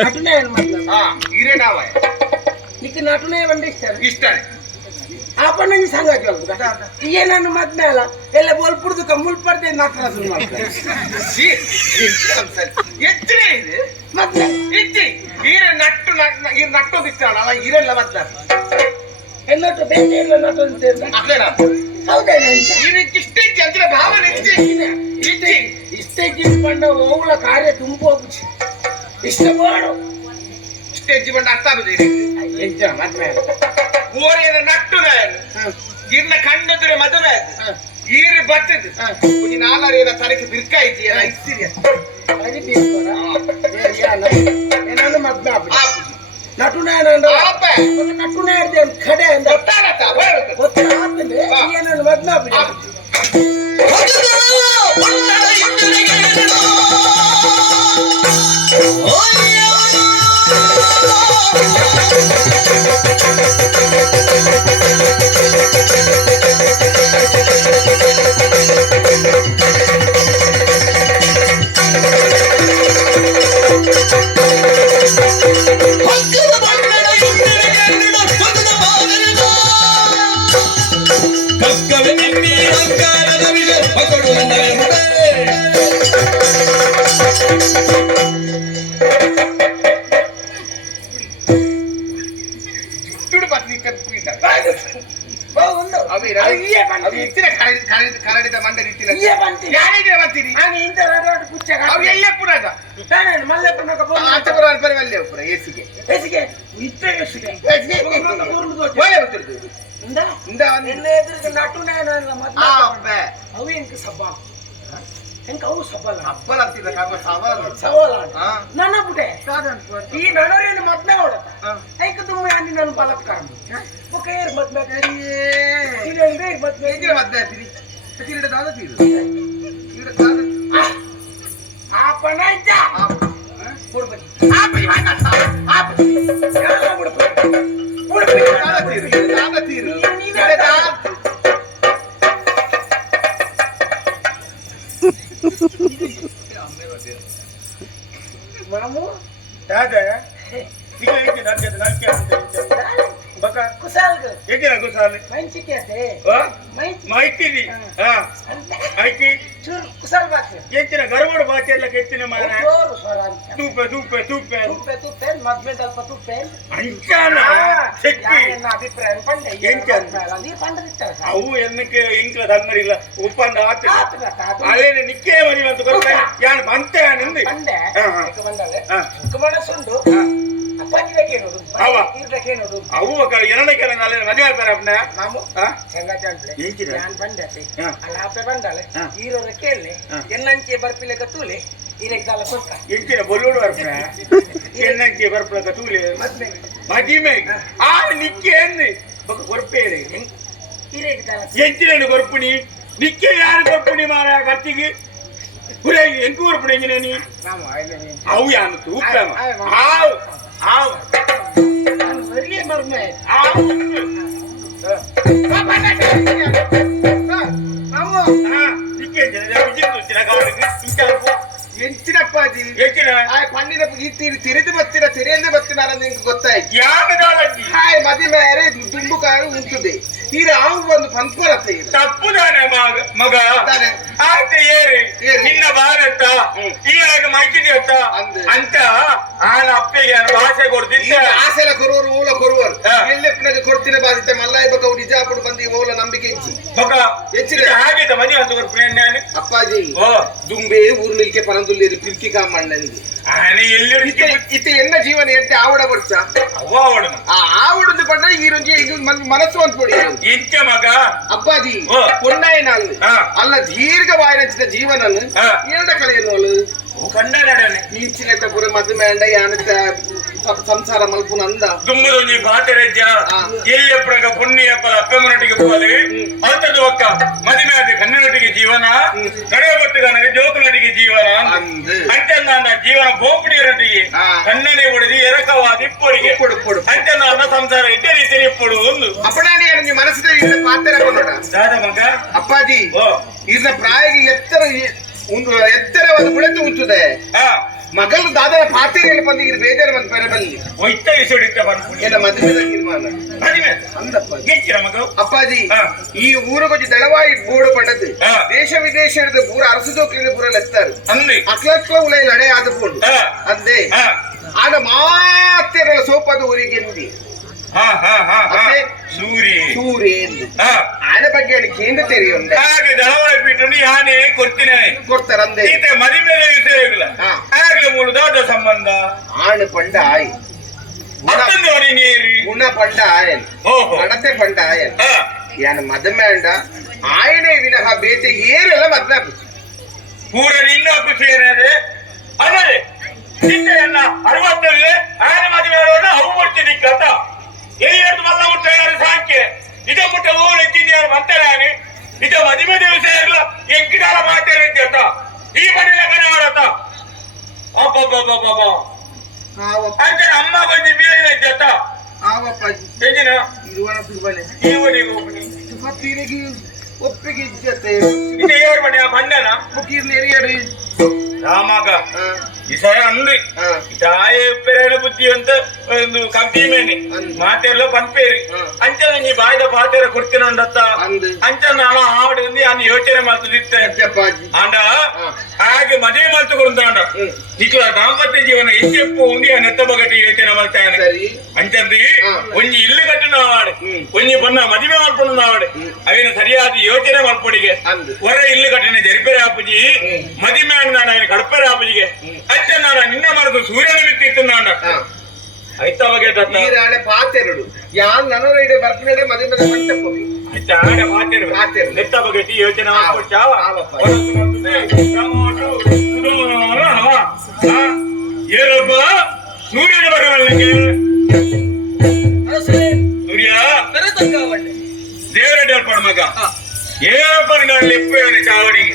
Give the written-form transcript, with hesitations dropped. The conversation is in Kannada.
ನಟನೆ ಏನು मतलब हीरे नाव आहे నీకు నటనే అంటే इष्ट आपण नाही सांगायचं का ये ना मत नाही आला ಎಲ್ಲ ಬೋಲ್ಪುರ್ದು ಕಮ್ಮುಲ್ ಪಡ್ದೆ ನಾಟ್ರಾಸ್ ಮಾಡ್ತಾರೆ ಎತ್ತರೆ ಇದೆ ಮತ್ತೆ ಇತ್ತಿ ಹೀರೆ ನಟ್ಟು ನಟ್ಟೋದು ಇಷ್ಟ ಅಲ್ಲ ಹೀರೆಲ್ಲ ಮತ್ತೆ ಎಲ್ಲಟ್ಟು ಬೇರೆ ಎಲ್ಲ ನಟಂತೆ ಅದೇನಾ ಹೌದೇನ ಇದಕ್ಕಿಷ್ಟೇ ಜನರ ಭಾವನೆ ಇಷ್ಟೇ ಇಷ್ಟೇ ಜಿಂಪಂಡ ಓವುಳ ಕಾರ್ಯ ತುಂಬ ಹೋಗುச்சு ಇಷ್ಟ ಮಾಡು ಸ್ಟೇಜ್ ಬಂಡ ಅರ್ಥ ಆಗುದು ಎಂಜ ಮತ್ತೆ ಓರಿಯನ ನಟ್ಟು ಇರ್ನ ಕಂಡದ್ರೆ ಮದುವೆ ಈರು ಬರ್ತದೆ ಕುഞ്ഞി ನಾಲರೇನ ತರಕ್ಕೆ ಬಿರ್ಕಾಯ್ತಿ ಏನ ಇಸ್ತಿರಿಯ అది తీసుకోరా ఏనాను మద్న నటునాయన ಆಪ నటునాయన ఖడే అంద ಗೊತ್ತಾಗತ್ತಾ ಗೊತ್ತಾಗ್ತದೆ ಏನಾನು ಮದ್ನ ಕರಡಿದ ಮಂಡೆ ರೀತಿಯಲ್ಲಿ అవి ఇంక సభ ఇంకా అవు సభల అప్పలు అంತಿಲ್ಲ సవాల ನನ್ನ ಬಿಟ್ಟೆ ಈ ನಡೋರೇನು ಮದ್ನೆ ಹೊಡತ ಐಕ ತುಂಬ ಅన్ని ನನ್ನ ಬಲತ್ಕಾರ ఒక ఏర్ మద్మే ఇలేందే మద్మే ఇదే మద్మే తిరిగి దాదా తీరు ఆ పనైతా కొడుబని ఆ పివానా ఆ ఎలా కొడుబని దాదా తీరు మాము దాదా ಈಗ ಏಕೆ ನರ್ಕೆ ಬಕ ಕುಸಾಲ್ಗ ಏಕೆ ಕುಸಾಲ್ ಮಂಚಿ ಕೇತೆ ಮೈತಿನಿ ಐತಿ ಚೂರ್ ಕುಸಾಲ್ ಬಾತ್ ಕೆತ್ತಿನ ಗರವಡ ಬಾಚೆಲ್ಲ ಕೆತ್ತಿನ ಮಾರ ಜೋರು ಸ್ವರಾಂತ ತೂಪೆ ಮದ್ಮೆ ದಲ್ಪ ತೂಪೆ ಅಂಚಾನ ಶಕ್ತಿ ನನ್ನ ಅಭಿಪ್ರಾಯ ಪಂಡೆ ನೀ ಪಂಡದಿತ್ತಾರೆ ಅವು ಎನ್ನಕ್ಕೆ ಇಂಕ್ಲ ಧರ್ಮರಿಲ್ಲ ಒಪ್ಪಂದ ಅಲ್ಲೇನೆ ನಿಕ್ಕೆ ಮನಿ ಅಂತ ಗೊತ್ತ ಯಾನ್ ಬಂತೆ ನಿಂದು ಪಂಡೆ ಬಂದಲೆ ಕಮಣಸುಂಡು ಅಪ್ಪಾಜಿಗೆ ನೋಡು ಅವ ಇರ್ಲಕ್ಕೆ ನೋಡು ಅವು ಎರಡಕ್ಕೆ ನಾಳೆ ಮದುವೆ ಆಗ್ತಾರೆ ಅಪ್ಪನ ಮಾಮು ಸಂಗಾಚಾಂಟ್ಲೆ ನಾನು ಬಂದೆ ಅಲ್ಲ ಅಪ್ಪ ಬಂದಲೆ ಈರೋರ ಕೇಳಿ ಎನ್ನಂಚೆ ಬರ್ಪಿಲೆ ಕತ್ತೂಲೆ ಈರೆಗ್ದಾಲ ಕೊಟ್ಟ ಎಂಚಿನ ಬೊಲ್ಲೋಡು ಅರ್ಪಣ ಎನ್ನಂಚೆ ಬರ್ಪಲ ಕತ್ತೂಲೆ ಮದಿಮೆ ಆ ನಿಕ್ಕೆ ಎನ್ನಿ ಕೊರ್ಪೇರೆ ಈರೆಗ್ದಾಲ ಎಂಚಿನ ಕೊರ್ಪುಣಿ ನಿಕ್ಕೆ ಯಾರು ಕೊರ್ಪುಣಿ ಮಾರ ಕತ್ತಿಗೆ ಪುರೇ ಎಂಕು ಕೊರ್ಪುಣಿ ಎಂಜಿನ ನೀ ಅವು ಯಾನು ತೂಪ್ಪ ಆವ್ ಆವ್ ನಾನು ಬರಿಗೆ ಮರ್ಮೆ ಆವ್ ಮಾಮು ನಿಕ್ಕೆ ಜನ ಬಿಜಿತ್ತು ಚಿರಗಾಡಿಗೆ ಇಂಚಾರ್ಪು ಎಂಚಿನಪ್ಪಾಜಿ ಎಂಚಿನ ಪಣ್ಣಿನ ತಿರಿದು ಬತ್ತಿನ ತೆರೆಯಲ್ಲೇ ಬತ್ತಿನಾರ ನಿಂಗೆ ಗೊತ್ತಾಯ್ತು ಯಾಕದಾಳಜ್ಜಿ ಹಾಯ್ ಮದಿಮೆ ಯಾರೇ ದುಂಬು ಕಾರು ಉಂಟುದೆ ತೀರ ಆವು ಒಂದು ಪಂಪರತ್ತೆ ತಪ್ಪುದಾನೆ ಮಗ ಆಯ್ತು ಏರಿ ನಿನ್ನ ಭಾರತ ಈಗ ಮೈಕಿದೆ ಅಂತ ಆನ ಅಪ್ಪೆಗೆ ಭಾಷೆ ಕೊಡ್ತಿದ್ದ ಆಸೆಲ್ಲ ಕೊರುವರು ಮೂಲ ಕೊರುವರು ಎಲ್ಲೆಪ್ಪನಾಗ ಕೊಡ್ತಿನ ಬಾಧಿತ ಮಲ್ಲಾಯ ಬಗ ನಿಜಾಪುಡು ಬಂದಿ ಮೂಲ ನಂಬಿಕೆ ಹೆಚ್ಚಿ ಮಗ ಹೆಚ್ಚಿನ ಹಾಗೆ ಮದುವೆ ಅಂತ ಕೊಡ್ತೀನಿ ಅಪ್ಪಾಜಿ ದುಂಬೆ ಊರ್ಲಿಕ್ಕೆ ಪರಂದುಲ್ಲಿ ಪಿಲ್ಕಿ ಕಾಮಣ್ಣನಿಗೆ ಇತ್ತೆ ಎನ್ನ ಜೀವನ ಎಡ್ಡೆ ಆವಡ ಬರ್ಚ ಆವಡದು ಪಂಡ ಈ ರುಂಜಿ ಮನಸ್ಸು ಅಂದ್ಕೊಡಿ ಎಂಚ ಮಗ ಅಪ್ಪಾಜಿ ಪೊನ್ನಾಯ ನಾಲ್ ಅಲ್ಲ ದೀರ್ಘವಾಯಿನ ಜೀವನನ್ನು ಏನ ಕಳೆಯನ್ನೋಳು ಕಂಡನೆ ಈಚಿನ ಪುರ ಮದುವೆ ಅಂಡ ಯಾನತ್ತ ಸಂಸಾರ ಮಲ್ಪುನ ಅಂದ ದುಮ್ಮದೊಂಜಿ ಬಾತೆರಜ್ಜ ಎಲ್ಲೆಪ್ಪಡಗ ಪುಣ್ಯಪ್ಪಲ ಅಪ್ಪಮ್ಮನೊಟ್ಟಿಗೆ ಪೋಲೆ ಅಲ್ತದು ಒಕ್ಕ ಮದುವೆ ಆದ ಕನ್ನಡೊಟ್ಟಿಗೆ ಜೀವನ ಕಡೆ ಒಟ್ಟಿಗೆ ಜೋಕನೊಟ್ಟಿಗೆ ಜೀವನ ಅಂಚನ್ನ ಜೀವನ ಬೋಪಡಿಯರೊಟ್ಟಿಗೆ ಕನ್ನಡಿ ಹೊಡೆದು ಎರಕವಾದ ಇಪ್ಪೊಡಿಗೆ ಅಂಚನ್ನ ಅನ್ನ ಸಂಸಾರ ಇದ್ದೇ ರೀತಿ ಇಪ್ಪೊಡು ಒಂದು ಅಪ್ಪಣಾಣಿ ಮನಸ್ಸಿದ ಪಾತ್ರ ಕೊಂಡೋಡ ದಾದ ಮಗ ಅಪ್ಪಾಜಿ ಇದನ್ನ ಪ್ರಾಯಗೆ ಎತ್ತರವಾದ ಕುಳಿತು ಉಂಟುದೆ ಮಗಳು ದಾದರ ಪಾತಿರೆಯಲ್ಲಿ ಬಂದಿಗೆ ಬೇಜಾರು ಬಂದು ಬೇರೆ ಬಲ್ಲಿ ಒಯ್ತ ಇಸೋಡಿತ್ತ ಬಂದು ಎಲ್ಲ ಮದುವೆ ತೀರ್ಮಾನ ಮದುವೆ ಅಂದಪ್ಪ ಗೀಚಿರ ಮಗ ಅಪ್ಪಾಜಿ ಹಾ. ಈ ಊರು ಕೊಂಚ ದಳವಾಯಿ ಬೋರ್ಡು ಪಂಡದು ಹಾ. ದೇಶ ವಿದೇಶದ ಪೂರ ಅರಸು ಜೋಕ್ಲಿನ ಪೂರ ಲೆತ್ತಾರೆ ಅಂದ್ರಿ ಅಕ್ಲಕ್ಕ ಉಲೈ ನಡೆ ಆದ ಬೋರ್ಡು ಹಾ. ಅಂದೆ ಹಾ ಆಗ ಮಾತೆರಲ ಸೋಪದ ಊರಿಗೆ ಎಂದಿ ಹಾ ಹಾ ಹಾ ಹಾ ಮತ್ತೆ? ಸೂರಿ ಸೂರ್ಯ ಎಂದು ಹಾ ಆನ ಬಗ್ಗೆ ಅಲ್ಲಿ ಕೇಂದ್ರ ತೆರೆಯುಂಡೆ ಹಾಗೆ ದಳವಾಯಿ ಬಿಟ್ಟು ಯಾನೇ ಕೊಡ್ತೀನಿ ಕೊಡ್ತಾರೆ ಅಂದೆ ಈತ ಮದುವೆ ವಿಷಯ ಇಲ್ಲ ಹಾ. ಆಗ್ಲೇ ಮೂರು ದೊಡ್ಡ ಸಂಬಂಧ ಆಣು ಪಂಡ ಆಯ್ ಮತ್ತೊಂದು ನೋಡಿ ನೀರಿ ಗುಣ ಪಂಡ ಆಯನ್ ಓಹೋ ನಡತೆ ಪಂಡ ಆಯನ್ ಹಾ ಯಾನ ಮದಮೇಂಡ ಆಯನೇ ವಿನಃ ಬೇತೆ ಏರೆಲ್ಲ ಮದ್ನಾಪು ಪೂರ ನಿನ್ನ ಖುಷಿ ಏನಿದೆ ಅದೇ ಚಿಂತೆಯನ್ನ 60 ಆನೆ ಮದುವೆ ಅವು ಮಾಡ್ತೀನಿ ಕಥ ಎಲ್ಲಿಯದ್ದು ಮಲ್ಲ ಮುಟ್ಟ ಯಾರು ಸಾಂಖ್ಯ ಇದ ಮುಟ್ಟ ಊರು ಇಂಜಿನಿಯರ್ ಬರ್ತಾರೆ ಇದ ಮದುವೆ ದಿವಸ ಇರಲ್ಲ ಎಂಕಿದಾರ ಮಾತೇನೆ ಅಂತ ಈ ಮನೆಯ ಕಡೆ ಮಾಡತ್ತ ಅಬ್ಬಬ್ಬಬ್ಬಬ್ಬ ಅಂತ ಅಮ್ಮ ಬಂದು ಬೀಳಿನ ಜತ ಆವಪ್ಪಾಜಿ ಹೇಗಿನ ಇರುವಣ ದುರ್ಬಲೆ ಈ ಮನೆಗೆ ಹೋಗ್ಬಿಡಿ ಮತ್ತೀರಿಗೆ ಒಪ್ಪಿಗೆ ಇಜ್ಜತೆ ಇದು ಏಳು ಮನೆ ಬಂದನ ಮುಖೀರ್ಲಿ ಎರಿಯರಿ ರಾಮಾಗ ವಿಷಯ ಅಂದ್ರಿ ತಾಯ ಉಪ್ಪೆರಡ ಬುದ್ಧಿ ಅಂತ ಒಂದು ಕಬ್ಬಿ ಮೇನೆ ಮಾತೆಲ್ಲ ಪಂಪೇರಿ ಅಂಚ ನೀ ಬಾಯ್ದ ಪಾತೆರ ಕೊಡ್ತೀನಂದತ್ತ ಅಂಚ ನಾಳ ಆಡು ಅನ್ನ ಯೋಚನೆ ಮಾಡ್ತಿದ್ದೆ ಅಂಡ ಹಾಗೆ ಮದುವೆ ಮಾಡ್ತುಕೊಂಡ ಇಟ್ಲ ದಾಂಪತ್ಯ ಜೀವನ ಹೆಚ್ಚೆಪ್ಪು ಉಂದಿ ನೆತ್ತ ಬಗಟಿ ಯೋಚನೆ ಮಾಡ್ತಾನೆ ಅಂಚಂದಿ ಒಂಜಿ ಇಲ್ಲು ಕಟ್ಟಿನ ಆಡು ಒಂಜಿ ಬಣ್ಣ ಮದುವೆ ಮಾಡ್ಕೊಂಡು ಆಡು ಅವಿನ ಸರಿಯಾದ ಯೋಚನೆ ಮಾಡ್ಕೊಡಿಗೆ ಹೊರ ಇಲ್ಲು ಕಟ್ಟಿನ ಜರಿಪೆರೆ ಆಪುಜಿ ಮದುವೆ ನಾನು ಕಡಪೆರೆ ಆಪುಜಿಗೆ ಅಂಚ ನಾನು ನಿನ್ನ ಮರದು ಸೂರ್ಯನ ಬಿತ್ತಿತ್ತು ನಾನು ಆಯ್ತಾ ಬಗೆ ನೀರಾಳೆ ಪಾತೆರಡು ಯಾನ್ ನನರೈಡೆ ಬರ್ತಿನಡೆ ಮದುವೆ ಮದುವೆ ಮಂಟಪ ಆಯ್ತಾ ಆಡ ಮಾತೇರು ನೆತ್ತ ಬಗೆಟಿ ಯೋಚನೆ ಮಾಡ್ಕೊಡ್ತಾವ ಏನಪ್ಪ ಸೂರ್ಯನ ಬರವಲ್ಲಿಗೆ ಸೂರ್ಯ ದೇವರ ಏರ್ಪಾಡು ಮಗ ಏನಪ್ಪ ನಾನು ಎಪ್ಪು ಚಾವಡಿಗೆ